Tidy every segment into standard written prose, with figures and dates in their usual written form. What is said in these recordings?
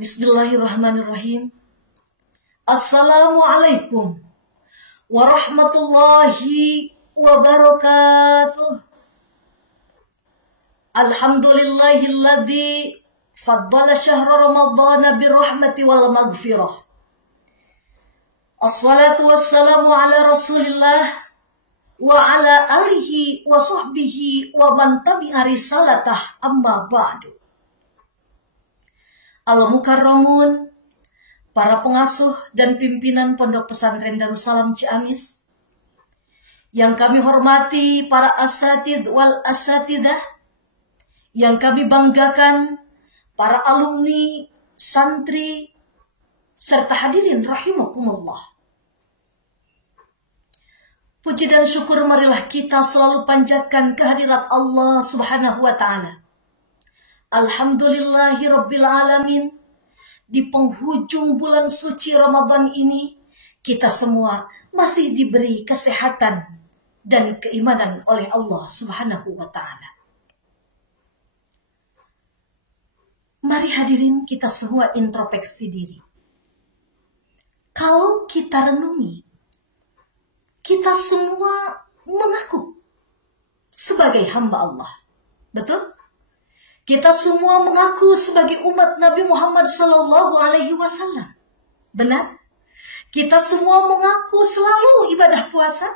Bismillahirrahmanirrahim. Assalamualaikum warahmatullahi wabarakatuh. Alhamdulillahilladzi faddala syahra ramadhana birrahmati wal maghfirah. Assalatu wassalamu ala rasulillah wa ala alihi wa sahbihi wa man tabi'a risalatah, amma ba'du. Al-Mukarramun, para pengasuh dan pimpinan Pondok Pesantren Darussalam Ciamis, yang kami hormati para asatidz wal asatidah, yang kami banggakan para alumni, santri, serta hadirin rahimakumullah. Puji dan syukur marilah kita selalu panjatkan kehadirat Allah Subhanahu wa ta'ala. Alhamdulillahi Rabbil Alamin. Di penghujung bulan suci Ramadan ini, kita semua masih diberi kesehatan dan keimanan oleh Allah Subhanahu wa ta'ala. Mari hadirin kita semua introspeksi diri. Kalau kita renungi, kita semua mengaku sebagai hamba Allah. Betul? Kita semua mengaku sebagai umat Nabi Muhammad SAW. Benar? Kita semua mengaku selalu ibadah puasa.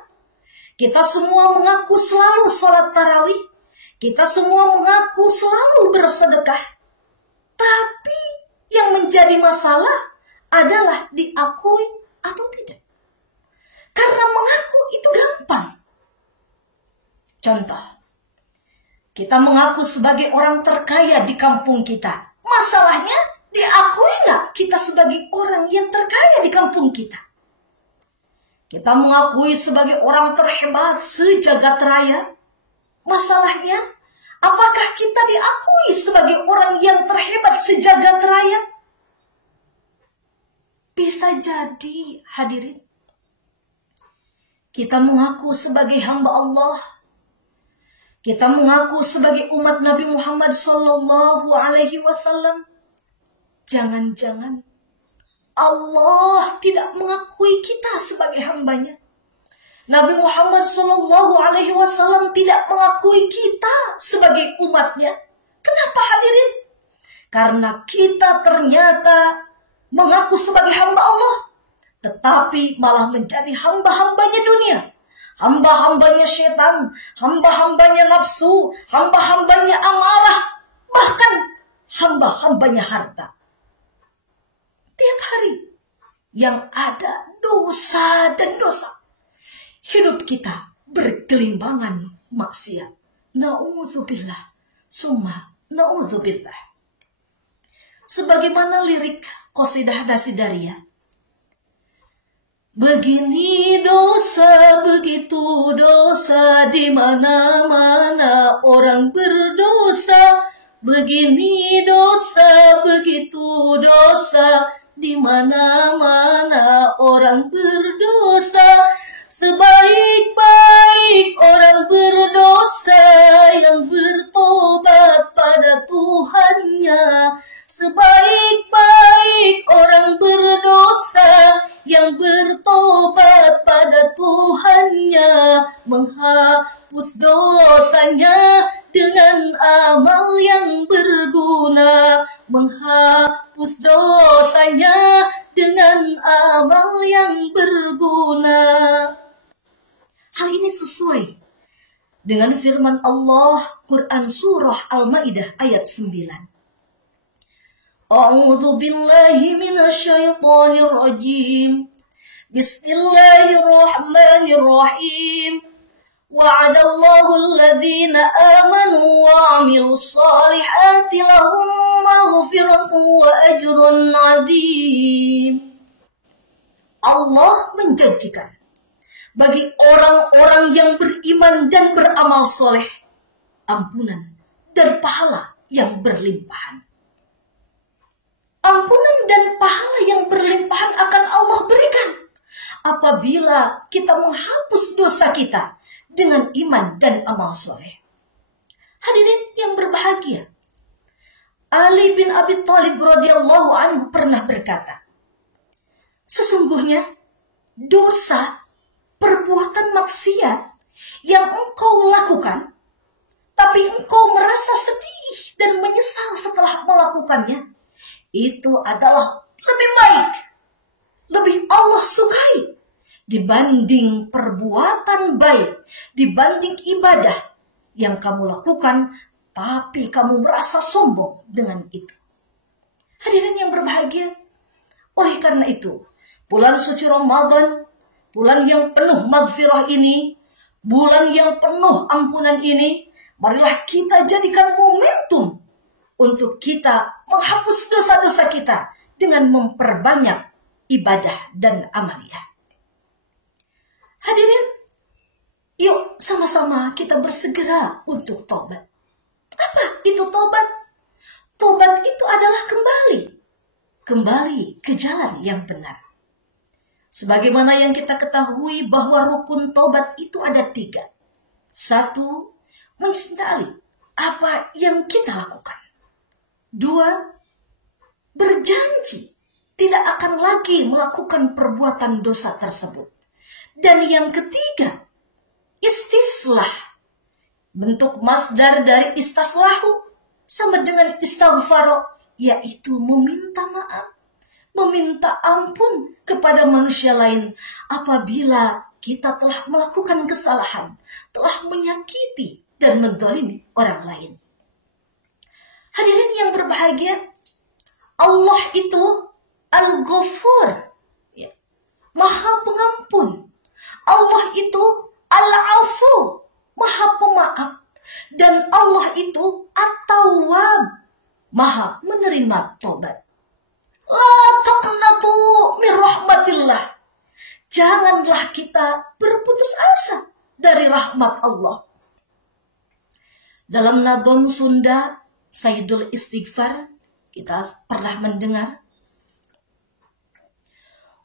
Kita semua mengaku selalu sholat tarawih. Kita semua mengaku selalu bersedekah. Tapi yang menjadi masalah adalah diakui atau tidak. Karena mengaku itu gampang. Contoh, kita mengaku sebagai orang terkaya di kampung kita. Masalahnya, diakui nggak kita sebagai orang yang terkaya di kampung kita? Kita mengakui sebagai orang terhebat sejagat raya. Masalahnya, apakah kita diakui sebagai orang yang terhebat sejagat raya? Bisa jadi, hadirin, kita mengaku sebagai hamba Allah. Kita mengaku sebagai umat Nabi Muhammad SAW. Jangan-jangan Allah tidak mengakui kita sebagai hambanya. Nabi Muhammad SAW tidak mengakui kita sebagai umatnya. Kenapa hadirin? Karena kita ternyata mengaku sebagai hamba Allah, tetapi malah menjadi hamba-hambanya dunia, hamba-hambanya setan, hamba-hambanya nafsu, hamba-hambanya amarah, bahkan hamba-hambanya harta. Tiap hari yang ada dosa dan dosa, hidup kita bergelimbangan maksiat. Na'udzubillah, summa na'udzubillah. Sebagaimana lirik Qasidah Dasidariyah. Begini dosa, begitu dosa, di mana-mana orang berdosa. Begini dosa, begitu dosa, di mana-mana orang berdosa. Sebaik-baik orang berdosa yang bertobat pada Tuhannya. Sebaik-baik orang berdosa yang bertobat pada Tuhannya, menghapus dosanya dengan amal yang berguna, menghapus dosanya dengan amal yang berguna. Hal ini sesuai dengan firman Allah Quran Surah Al-Ma'idah ayat 9. A'udzu billahi minasyaitonir rajim. Bismillahirrahmanirrahim. Wa'adallahu alladhina amanu wa 'amilus solihati lahum maghfiratun wa ajrun 'adzim. Allah menjanjikan bagi orang-orang yang beriman dan beramal soleh ampunan dan pahala yang berlimpahan. Ampunan dan pahala yang berlimpahan akan Allah berikan apabila kita menghapus dosa kita dengan iman dan amal soleh. Hadirin yang berbahagia, Ali bin Abi Thalib radhiyallahu anhu pernah berkata, sesungguhnya dosa, perbuatan maksiat yang engkau lakukan, tapi engkau merasa sedih dan menyesal setelah melakukannya, itu adalah lebih baik, lebih Allah sukai dibanding perbuatan baik, dibanding ibadah yang kamu lakukan, tapi kamu merasa sombong dengan itu. Hadirin yang berbahagia, oleh karena itu, bulan suci Ramadan, bulan yang penuh maghfirah ini, bulan yang penuh ampunan ini, marilah kita jadikan momentum untuk kita menghapus dosa-dosa kita dengan memperbanyak ibadah dan amaliyah. Hadirin, yuk sama-sama kita bersegera untuk tobat. Apa itu tobat? Tobat itu adalah kembali ke jalan yang benar. Sebagaimana yang kita ketahui bahwa rukun tobat itu ada 3. 1, menyesali apa yang kita lakukan. 2, berjanji tidak akan lagi melakukan perbuatan dosa tersebut. Dan yang ketiga, istislah. Bentuk masdar dari istaslahu sama dengan istighfar, yaitu meminta maaf, meminta ampun kepada manusia lain apabila kita telah melakukan kesalahan, telah menyakiti dan menzalimi orang lain. Hadirin yang berbahagia, Allah itu Al-Ghafur, ya, Maha Pengampun. Allah itu Al-Afu, Maha Pemaaf. Dan Allah itu At-Tawwab, Maha menerima tobat. La taqnatu min rahmatillah. Janganlah kita berputus asa dari rahmat Allah. Dalam nadom Sunda Sayyidul Istighfar, kita pernah mendengar,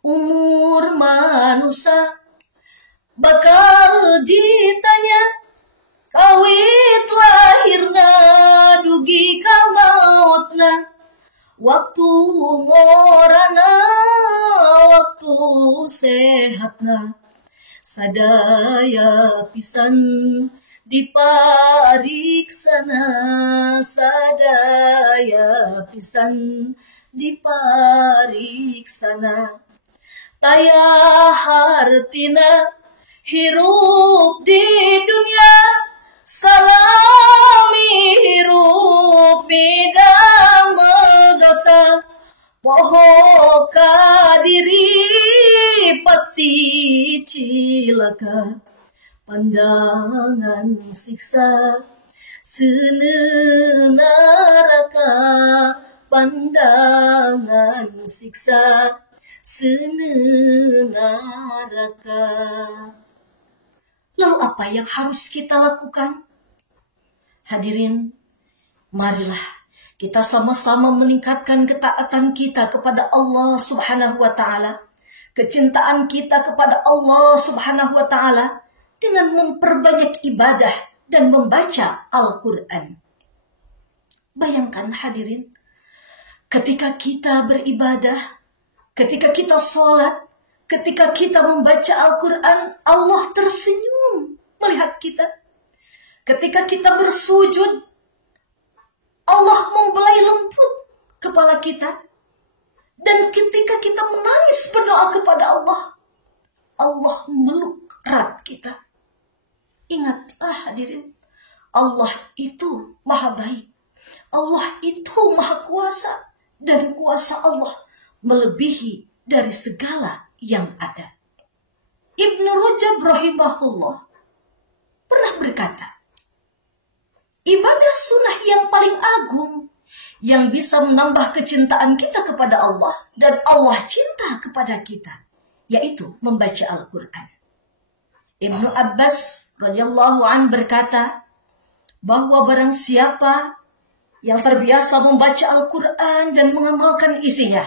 umur manusia bakal ditanya, kawit lahirna dugi ka mautna, waktu morana waktu sehatna, sadaya pisan dipariksana, sadaya pisan dipariksana. Taya hartina hirup di dunia, salami hirup bidamel dosa, poho kadiri pasti cilaka, pandangan siksa seuneu neraka, pandangan siksa seuneu neraka. Lalu apa yang harus kita lakukan? Hadirin, marilah kita sama-sama meningkatkan ketaatan kita kepada Allah Subhanahu wa Ta'ala, kecintaan kita kepada Allah Subhanahu wa Ta'ala dengan memperbanyak ibadah dan membaca Al-Quran. Bayangkan hadirin, ketika kita beribadah, ketika kita sholat, ketika kita membaca Al-Quran, Allah tersenyum melihat kita. Ketika kita bersujud, Allah membelai lembut kepala kita. Dan ketika kita menangis berdoa kepada Allah, Allah meluk erat kita. Ingatlah hadirin, Allah itu maha baik. Allah itu maha kuasa. Dan kuasa Allah melebihi dari segala yang ada. Ibnu Rajab rahimahullah pernah berkata, ibadah sunnah yang paling agung yang bisa menambah kecintaan kita kepada Allah dan Allah cinta kepada kita, yaitu membaca Al-Quran. Ibnu Abbas radhiyallahu an berkata bahwa barang siapa yang terbiasa membaca Al-Quran dan mengamalkan isinya,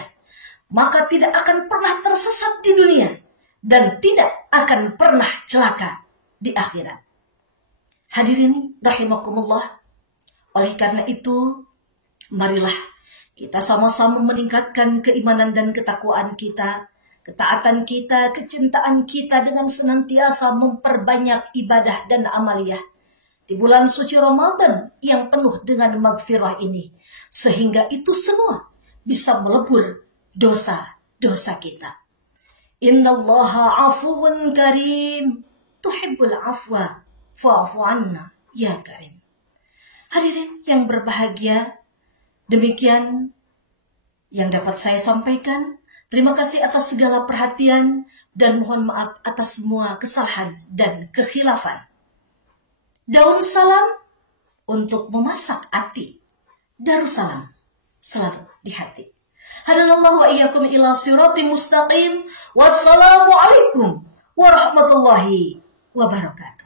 maka tidak akan pernah tersesat di dunia dan tidak akan pernah celaka di akhirat. Hadirin rahimakumullah, oleh karena itu Marilah kita sama-sama meningkatkan keimanan dan ketakwaan kita, ketaatan kita, kecintaan kita dengan senantiasa memperbanyak ibadah dan amaliyah di bulan suci Ramadan yang penuh dengan magfirah ini, sehingga itu semua bisa melebur dosa-dosa kita. Innallaha afuwun karim, tuhibbul afwa, fa'fu anna ya karim. Hadirin yang berbahagia, demikian yang dapat saya sampaikan. Terima kasih atas segala perhatian dan mohon maaf atas semua kesalahan dan kekhilafan. Daun salam untuk memasak hati. Darussalam selalu di hati. Hadanallahu wa iyyakum ila siratim mustaqim. Wassalamualaikum warahmatullahi wabarakatuh.